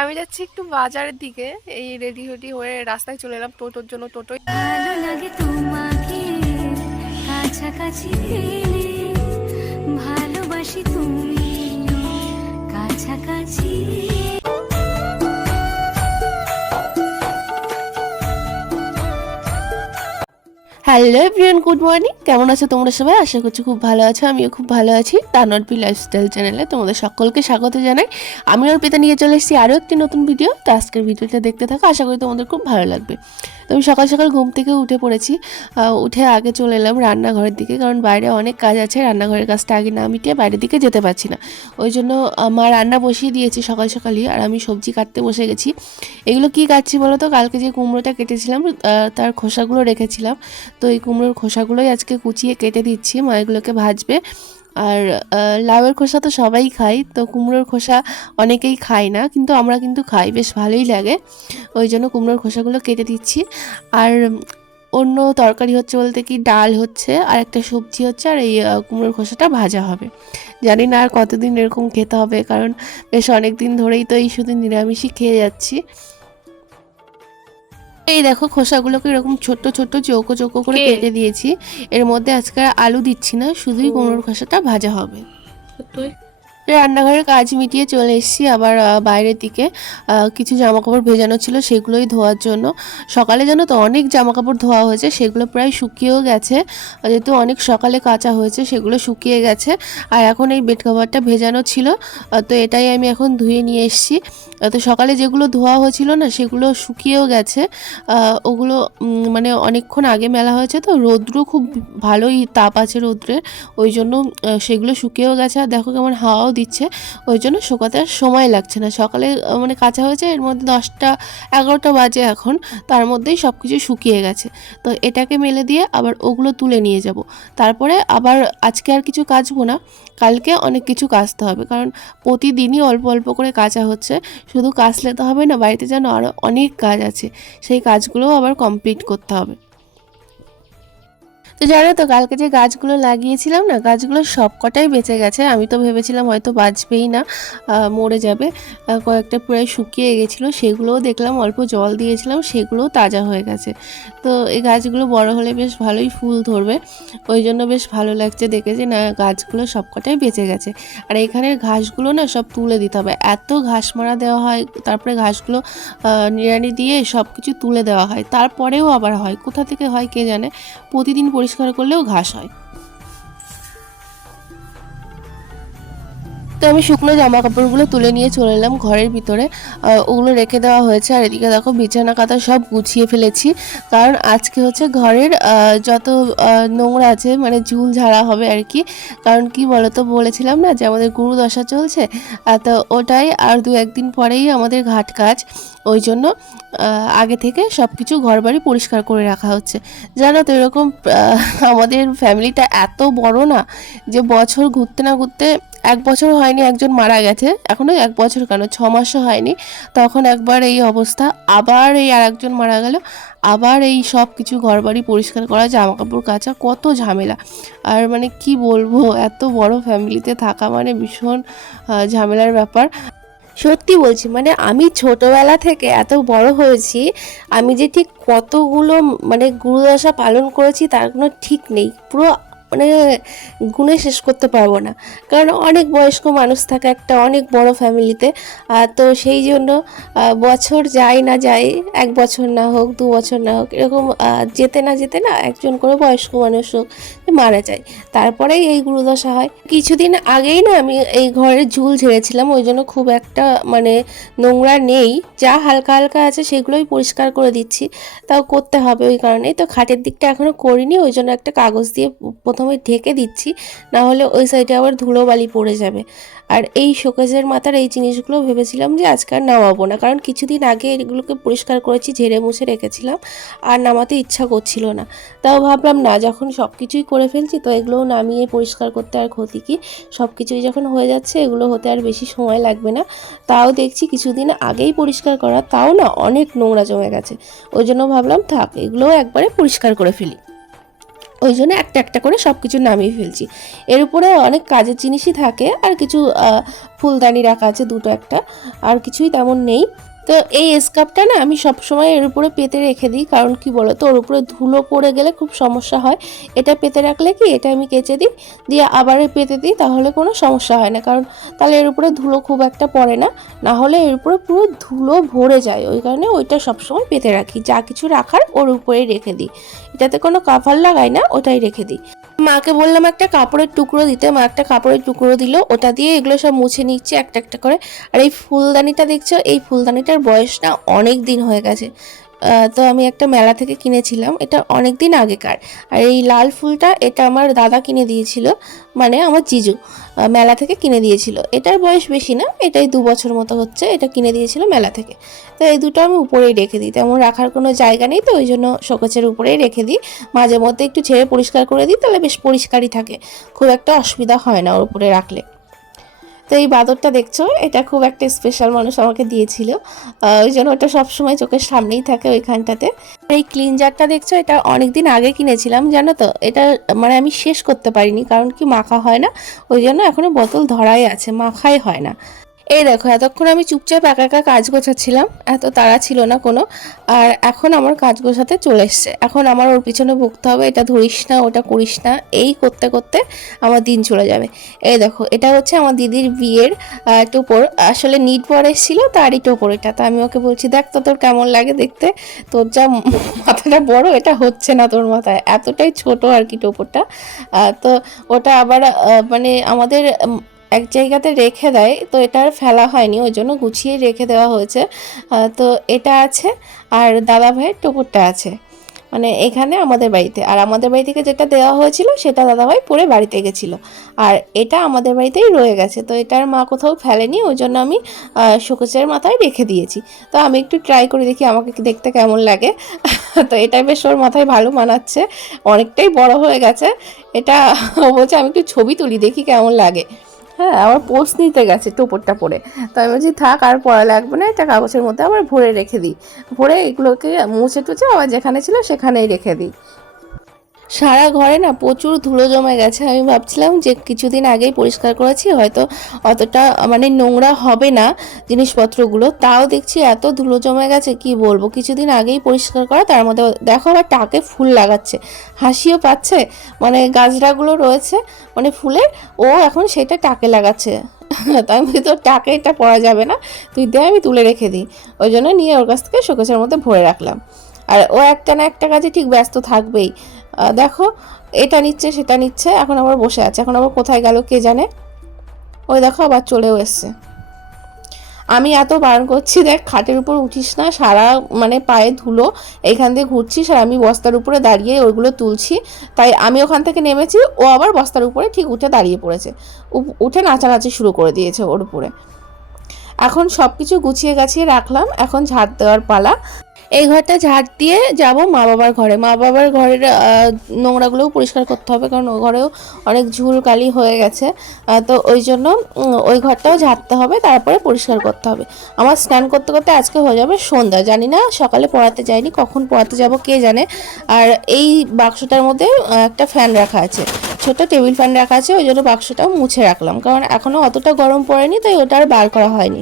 আমি যাচ্ছি একটু বাজারের দিকে। এই রেডি হেডি হয়ে রাস্তায় চলে এলাম টোটোর জন্য টোটো ভালো লাগে তোমাকে, কাছাকাছি ভালোবাসি তুমি, কাছাকাছি হ্যালো এভরিওয়ান গুড মর্নিং কেমন আছো তোমরা সবাই? আশা করছি খুব ভালো আছো, আমিও খুব ভালো আছি। তানরপি লাইফস্টাইল চ্যানেলে তোমাদের সকলকে স্বাগত জানাই। আমি অর্পিতা নিয়ে চলে এসেছি আরও একটি নতুন ভিডিও তো আজকের ভিডিওটা দেখতে থাকো, আশা করি তোমাদের খুব ভালো লাগবে। তো আমি সকাল সকাল ঘুম থেকে উঠে পড়েছি। উঠে আগে চলে এলাম রান্নাঘরের দিকে, কারণ বাইরে অনেক কাজ আছে, রান্নাঘরের কাজটা আগে না মিটিয়ে বাইরের দিকে যেতে পারছি না। ওই জন্য মা রান্না বসিয়ে দিয়েছি সকাল সকালই, আর আমি সবজি কাটতে বসে গেছি। এগুলো কি কাটছি বলো তো? কালকে যে কুমড়োটা কেটেছিলাম তার খোসাগুলো রেখেছিলাম। তো এই কুমড়োর খোসাগুলোই আজকে কুচিয়ে কেটে দিচ্ছি, মা এগুলোকে ভাজবে। আর লাউয়ের খোসা তো সবাই খাই তো কুমড়োর খোসা অনেকেই খায় না, কিন্তু আমরা কিন্তু খাই, বেশ ভালোই লাগে। ওই জন্য কুমড়োর খোসাগুলো কেটে দিচ্ছি। আর অন্য তরকারি হচ্ছে বলতে কি, ডাল হচ্ছে, আর একটা সবজি হচ্ছে, আর এই কুমড়োর খোসাটা ভাজা হবে। জানি না আর কতদিন এরকম খেতে হবে, কারণ বেশ অনেক দিন ধরেই তো এই শুধু নিরামিষই খেয়ে যাচ্ছি। এই দেখো খোসাগুলোকে এরকম ছোট্ট ছোট্ট চৌকো চৌকো করে কেটে দিয়েছি। এর মধ্যে আজকে আলু দিচ্ছি না শুধুই। কুমড়োর খোসাটা ভাজা হবে। তুই রান্নাঘরের কাজ মিটিয়ে চলে এসেছি। আবার বাইরের দিকে কিছু জামা কাপড় ভেজানো ছিল সেগুলোই ধোয়ার জন্য। সকালে যেন তো অনেক জামা কাপড় ধোয়া হয়েছে, সেগুলো প্রায় শুকিয়েও গেছে। যেহেতু অনেক সকালে কাঁচা হয়েছে, সেগুলো শুকিয়ে গেছে। আর এখন এই বেড কভারটা ভেজানো ছিল তো এটাই আমি এখন ধুয়ে নিয়ে এসেছি। তো সকালে যেগুলো ধোয়া হয়েছিল না, সেগুলো শুকিয়েও গেছে। ওগুলো মানে অনেকক্ষণ আগে মেলা হয়েছে তো, রৌদ্র খুব ভালোই তাপ আছে রৌদ্রের, ওই জন্য সেগুলো শুকিয়েও গেছে। আর দেখো কেমন হাওয়াও দিচ্ছে, ওই জন্য শুকাতে আর সময় লাগছে না। সকালে মানে কাঁচা হয়েছে, এর মধ্যে দশটা, এগারোটা বাজে এখন, তার মধ্যেই সব কিছু শুকিয়ে গেছে। তো এটাকে মেলে দিয়ে আবার ওগুলো তুলে নিয়ে যাব। তারপরে আবার আজকে আর কিছু কাচবো না, কালকে অনেক কিছু কাচতে হবে। কারণ প্রতিদিনই অল্প অল্প করে কাচা হচ্ছে, শুধু কাচলে তো হবে না, বাড়িতে যেন আরও অনেক কাজ আছে, সেই কাজগুলোও আবার কমপ্লিট করতে হবে। তো জানো তো কালকে যে গাছগুলো লাগিয়েছিলাম না, গাছগুলো সব কটাই বেঁচে গেছে। আমি তো ভেবেছিলাম হয়তো বাঁচবেই না মরে যাবে। কয়েকটা প্রায় শুকিয়ে গেছিল, সেগুলোও দেখলাম, অল্প জল দিয়েছিলাম, সেগুলোও তাজা হয়ে গেছে। তো এই গাছগুলো বড় হলে বেশ ভালোই ফুল ধরবে। ওই জন্য বেশ ভালো লাগছে দেখে যে না, গাছগুলো সব কটাই বেঁচে গেছে। আর এখানের ঘাসগুলো না সব তুলে দিতে হবে। এত ঘাস মারা দেওয়া হয়, তারপরে ঘাসগুলো নিড়ানি দিয়ে সব কিছু তুলে দেওয়া হয়। তারপরেও আবার হয়। কোথা থেকে হয় কে জানে? প্রতিদিন পরিষ্কার করলেও ঘাস হয়। তো আমি শুকনো জামা কাপড়গুলো তুলে নিয়ে চলে এলাম ঘরের ভিতরে। ওগুলো রেখে দেওয়া হয়েছে। আর এদিকে দেখো বিছানা, কাঁথা সব গুছিয়ে ফেলেছি। কারণ আজকে হচ্ছে ঘরের যত নোংরা আছে মানে ঝুল ঝাড়া হবে আর কি। কারণ কি বলতো, বলেছিলাম না যে আমাদের গুরু দশা চলছে তো ওটাই আর দু একদিন পরেই আমাদের ঘাট কাজ। ওই জন্য আগে থেকে সব কিছু ঘর বাড়ি পরিষ্কার করে রাখা হচ্ছে। জানো তো এরকম আমাদের ফ্যামিলিটা এত বড় না যে বছর ঘুরতে না ঘুরতে এক বছর হয়নি, একজন মারা গেছে। এখনও এক বছর কেন? ছ মাসও হয়নি। তখন একবার এই অবস্থা, আবার এই আর একজন মারা গেল, আবার এই সব কিছু ঘরবাড়ি পরিষ্কার করা জামা কাপড় কাচা, কত ঝামেলা। আর মানে কি বলব, এত বড় ফ্যামিলিতে থাকা মানে ভীষণ ঝামেলার ব্যাপার। সত্যি বলছি মানে আমি ছোটবেলা থেকে এত বড় হয়েছি, আমি যে ঠিক কতগুলো মানে গুরুদশা পালন করেছি, তার কোনো ঠিক নেই। পুরো মানে গুণে শেষ করতে পারব না। কারণ অনেক বয়স্ক মানুষ থাকে একটা অনেক বড় ফ্যামিলিতে আর তো সেই জন্য বছর যায় না যায় এক বছর না হোক, দু বছর না হোক, এরকম যেতে না যেতে না একজন করে বয়স্ক মানুষ হোক মারা যায়। তারপরেই এই গুরুদশা হয়। কিছুদিন আগেই না আমি এই ঘরের ঝুল ঝেড়েছিলাম, ওই জন্য খুব একটা মানে নোংরা নেই। যা হালকা হালকা আছে সেগুলোই পরিষ্কার করে দিচ্ছি। তাও করতে হবে ওই কারণেই। তো খাটের দিকটা এখনও করিনি, ওই জন্য একটা কাগজ দিয়ে প্রথমে ঢেকে দিচ্ছি না হলে ওই সাইডে আবার ধুলো বালি পড়ে যাবে। আর এই শোকেজের মাথার এই জিনিসগুলো ভেবেছিলাম যে আজকে আর নামাবো না, কারণ কিছুদিন আগে এগুলোকে পরিষ্কার করেছি, ঝেড়ে মুছে রেখেছিলাম, আর নামাতে ইচ্ছা করছিল না। তাও ভাবলাম, না, যখন সব কিছুই করে ফেলছি, তো এগুলোও নামিয়ে পরিষ্কার করতে আর ক্ষতি কি? সব কিছুই যখন হয়ে যাচ্ছে, এগুলো হতে আর বেশি সময় লাগবে না। তাও দেখছি কিছুদিন আগেই পরিষ্কার করা, তাও না অনেক নোংরা জমে গেছে। ওই জন্য ভাবলাম, থাক, এগুলোও একবারে পরিষ্কার করে ফেলি। ওই জন্য একটা একটা করে সব কিছু নামিয়ে ফেলছি। এর উপরে অনেক কাজের জিনিসই থাকে, আর কিছু ফুলদানি রাখা আছে দুটো একটা, আর কিছুই তেমন নেই। তো এই স্কার্ফটা না আমি সবসময় এর উপরে পেতে রেখে দিই। কারণ কি বলো তো ওর উপরে ধুলো পড়ে গেলে খুব সমস্যা হয়। এটা পেতে রাখলে কি? এটা আমি কেচে দিই, দিয়ে আবার পেতে দিই, তাহলে কোনো সমস্যা হয় না। কারণ তাহলে এর উপরে ধুলো খুব একটা পড়ে না। না হলে এর উপরে পুরো ধুলো ভরে যায়। ওই কারণে ওইটা সবসময় পেতে রাখি। যা কিছু রাখার ওর উপরেই রেখে দিই। এটাতে কোনো কাভার লাগাই না, ওটাই রেখে দিই। মাকে বললাম একটা কাপড়ের টুকরো দিতে। মা একটা কাপড়ের টুকরো দিল, ওটা দিয়ে এগুলো সব মুছে নিচ্ছে একটা একটা করে। আর এই ফুলদানিটা দেখছ? এই ফুলদানিটার বয়স না অনেক দিন হয়ে গেছে। তো আমি একটা মেলা থেকে কিনেছিলাম। এটা অনেক দিন আগেকার। আর এই লাল ফুলটা এটা আমার দাদা কিনে দিয়েছিল মানে আমার জিজু মেলা থেকে কিনে দিয়েছিল। এটার বয়স বেশি না, এটাই দু বছর মতো হচ্ছে, এটা কিনে দিয়েছিল মেলা থেকে। তো এই দুটো আমি উপরেই রেখে দিই, তেমন রাখার কোনো জায়গা নেই তো, ওই জন্য শোকেচের উপরেই রেখে দিই। মাঝে মধ্যে একটু ছেড়ে পরিষ্কার করে দিই, তাহলে বেশ পরিষ্কারই থাকে। খুব একটা অসুবিধা হয় না ওর উপরে রাখলে। তো এই বাঁদরটা দেখছ? এটা খুব একটা স্পেশাল মানুষ আমাকে দিয়েছিল। ওই জন্য ওটা সবসময় চোখের সামনেই থাকে ওইখানটাতে। এই ক্লিনজারটা দেখছ? এটা অনেক দিন আগে কিনেছিলাম, জানো তো? এটা মানে আমি শেষ করতে পারিনি, কারণ কি মাখা হয় না? ওই জন্য এখনও বোতল ধরাই আছে, মাখাই হয় না। এই দেখো, এতক্ষণ আমি চুপচাপ একা একা কাজ গোছাচ্ছিলাম, এত তাড়া ছিল না কোনো, আর এখন আমার কাজ গোছাতে চলে এসছে। এখন আমার ওর পিছনে ভুগতে হবে, এটা ধরিস না, ওটা করিস না, এই করতে করতে আমার দিন চলে যাবে। এই দেখো, এটা হচ্ছে আমার দিদির বিয়ের টোপর, আসলে নিট পরে এসেছিল, তারই টোপর এটা, তো আমি ওকে বলছি, দেখ তো তোর কেমন লাগে দেখতে, তোর যা মাথাটা বড়, এটা হচ্ছে না তোর মাথায়। এতটাই ছোট আর কি টোপরটা। তো ওটা আবার মানে আমাদের এক জায়গাতে রেখে দেয়, তো এটা আর ফেলা হয়নি, ওই জন্য গুছিয়ে রেখে দেওয়া হয়েছে। তো এটা আছে, আর দাদা ভাইয়ের টুকুরটা আছে। মানে এখানে আমাদের বাড়িতে, আর আমাদের বাড়ি থেকে যেটা দেওয়া হয়েছিল, সেটা দাদাভাই পরে বাড়িতে গেছিল। আর এটা আমাদের বাড়িতেই রয়ে গেছে, তো এটার মা কোথাও ফেলেনি, ওই জন্য আমি শোকেসের মাথায় রেখে দিয়েছি। তো আমি একটু ট্রাই করে দেখি, আমাকে দেখতে কেমন লাগে। তো এটা বেশ ওর মাথায় ভালো মানাচ্ছে, অনেকটাই বড় হয়ে গেছে। এটা বলছে আমি একটু ছবি তুলি, দেখি কেমন লাগে। হ্যাঁ আবার পোস্ট নিতে গেছে টোপরটা পরে। তো আমি বলছি, থাক, আর পড়া লাগবে না, এটা কাগজের মধ্যে আবার ভরে রেখে দিই। ভরে এগুলোকে মুছে টুছে আবার যেখানে ছিল সেখানেই রেখে দিই। সারা ঘরে না প্রচুর ধুলো জমে গেছে। আমি ভাবছিলাম যে কিছুদিন আগেই পরিষ্কার করেছি হয়তো অতটা মানে নোংরা হবে না জিনিসপত্রগুলো। তাও দেখছি এত ধুলো জমে গেছে কি বলব? কিছুদিন আগেই পরিষ্কার করা তার মধ্যে দেখো আবার টাকে ফুল লাগাচ্ছে। হাসিও পাচ্ছে মানে গাছড়াগুলো রয়েছে মানে ফুলের ও এখন সেটা টাকে লাগাচ্ছে। তাই বলি, তোর টাকে এটা পরা যাবে না। তুই দে আমি তুলে রেখে দিই। ওই জন্য নিয়ে ওর কাছ থেকে শোকেসের মধ্যে ভরে রাখলাম। আর ও একটা না একটা কাজে ঠিক ব্যস্ত থাকবেই। দেখো, এটা নিচ্ছে, সেটা নিচ্ছে, এখন আবার বসে আছে। এখন আবার কোথায় গেল কে জানে? ওই দেখো, আবার চলেও এসছে। আমি এত বারণ করছি, দেখ, খাটের উপর উঠিস না, সারা মানে পায়ে ধুলো, এইখান দিয়ে ঘুরছিস, আর আমি বস্তার উপরে দাঁড়িয়ে ওইগুলো তুলছি। তাই আমি ওখান থেকে নেমেছি, ও আবার বস্তার উপরে ঠিক উঠে দাঁড়িয়ে পড়েছে। উঠে নাচানাচি শুরু করে দিয়েছে ওর উপরে। এখন সব কিছু গুছিয়ে গাছিয়ে রাখলাম, এখন ঝাড় দেওয়ার পালা। এই ঘরটা ঝাড় দিয়ে যাব মা বাবার ঘরে। মা বাবার ঘরের নোংরাগুলোও পরিষ্কার করতে হবে কারণ ওই ঘরেও অনেক ঝুল কালি হয়ে গেছে। তো ওই জন্য ওই ঘরটাও ঝাড়তে হবে, তারপরে পরিষ্কার করতে হবে। আমার স্নান করতে করতে আজকে হয়ে যাবে সন্ধ্যা। জানি না সকালে পড়াতে যাইনি, কখন পড়াতে যাব কে জানে। আর এই বাক্সটার মধ্যে একটা ফ্যান রাখা আছে। ছোট টেবিল ফ্যান রাখা আছে, ওই জন্য বাক্সটাও মুছে রাখলাম। কারণ এখনও অতটা গরম পড়েনি, তাই ওটা আর বার করা হয়নি।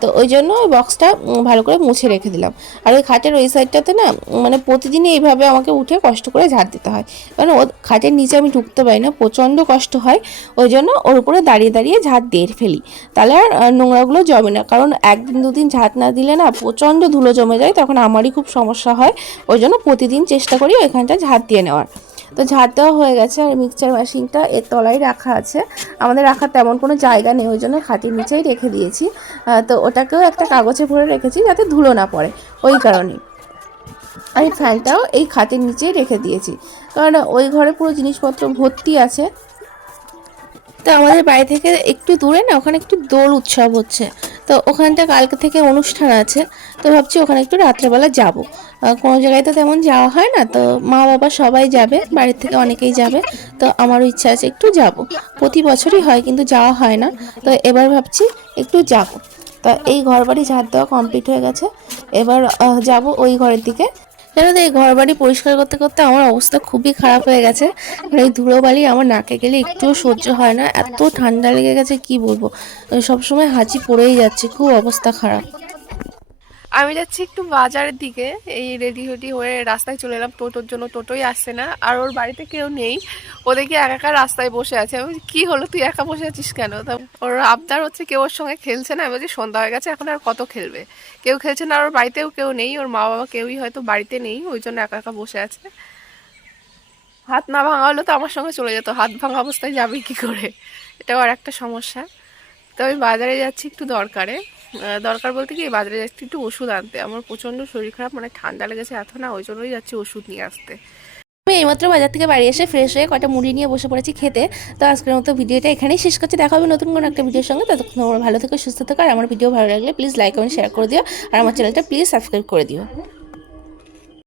তো ওই জন্য ওই বক্সটা ভালো করে মুছে রেখে দিলাম। আর ওই খাটের ওই সাইডটাতে না মানে প্রতিদিনই এইভাবে আমাকে উঠে কষ্ট করে ঝাড় দিতে হয়। কারণ ও খাটের নিচে আমি ঢুকতে পারি না, প্রচণ্ড কষ্ট হয়। ওই জন্য ওর উপরে দাঁড়িয়ে দাঁড়িয়ে ঝাড় দিয়ে ফেলি। তাহলে আর নোংরাগুলো জমে না। কারণ একদিন দুদিন ঝাড় না দিলে না, প্রচণ্ড ধুলো জমে যায়, তখন আমারই খুব সমস্যা হয়। ওই জন্য প্রতিদিন চেষ্টা করি ওইখানটা ঝাড় দিয়ে নেওয়ার। তো ঝাড় দেওয়া হয়ে গেছে আর মিক্সচার মেশিনটা এর তলায় রাখা আছে। আমাদের রাখার তেমন কোনো জায়গা নেই, ওই জন্য খাটির নিচেই রেখে দিয়েছি। তো ওটাকেও একটা কাগজে ভরে রেখেছি যাতে ধুলো না পড়ে, ওই কারণে আমি ফ্যানটাও এই খাটের নিচেই রেখে দিয়েছি। কারণ ওই ঘরে পুরো জিনিসপত্র ভর্তি আছে। তো আমাদের বাড়ি থেকে একটু দূরে না, ওখানে একটু দোল উৎসব হচ্ছে। তো ওখানটা কালকে থেকে অনুষ্ঠান আছে। তো ভাবছি ওখানে একটু রাত্রেবেলা যাব। কোনো জায়গায় তো তেমন যাওয়া হয় না, তো মা বাবা সবাই যাবে, বাড়ির থেকে অনেকেই যাবে, তো আমারও ইচ্ছা আছে একটু যাব। প্রতি বছরই হয় কিন্তু যাওয়া হয় না, তো এবার ভাবছি একটু যাব। তা এই ঘর বাড়ি ঝাড় দেওয়া কমপ্লিট হয়ে গেছে। এবার যাব ওই ঘরের দিকে। জানো তো, এই ঘর বাড়ি পরিষ্কার করতে করতে আমার অবস্থা খুবই খারাপ হয়ে গেছে। এই ধুলো ধুলোবালি আমার নাকে গেলে একটুও সহ্য হয় না, এত ঠান্ডা লেগে গেছে, কি বলব? সবসময় হাঁচি পড়েই যাচ্ছে, খুব অবস্থা খারাপ। আমি যাচ্ছি একটু বাজারের দিকে। এই রেডি হেডি হয়ে রাস্তায় চলে এলাম। টোটোর জন্য টোটোই আসছে না। আর ওর বাড়িতে কেউ নেই। ওদেরকে একা একা রাস্তায় বসে আছে। আমি কি হলো? তুই একা বসে আছিস কেন? তা ওর আবদার হচ্ছে কেউ ওর সঙ্গে খেলছে না। আমি বলছি, সন্ধ্যা হয়ে গেছে, এখন আর কত খেলবে? কেউ খেলছে না। আর ওর বাড়িতেও কেউ নেই। ওর মা বাবা কেউই হয়তো বাড়িতে নেই। ওই জন্য একা একা বসে আছে। হাত না ভাঙা হলে তো আমার সঙ্গে চলে যেত। হাত ভাঙা অবস্থায় যাবে কি করে? এটাও আর একটা সমস্যা। তো আমি বাজারে যাচ্ছি একটু দরকারে। দরকার বলতে কি, বাজারে যাচ্ছি, একটু ওষুধ আনতে। আমার প্রচণ্ড শরীর খারাপ মানে ঠান্ডা লেগেছে এত না, ওই জন্যই যাচ্ছি ওষুধ নিয়ে আসতে। আমি এইমাত্র বাজার থেকে বাড়ি এসে ফ্রেশ হয়ে কটা মুড়ি নিয়ে বসে পড়েছি খেতে। তো আজকের মতো ভিডিওটা এখানেই শেষ করছি। দেখা হবে নতুন কোনো একটা ভিডিওর সঙ্গে। ততক্ষণ আমার ভালো থেকে, সুস্থ থাকার আর আমার ভিডিও ভালো লাগলে প্লিজ লাইক কমেন্ট শেয়ার করে দিও। আর আমার চ্যানেলটা প্লিজ সাবস্ক্রাইব করে দিও।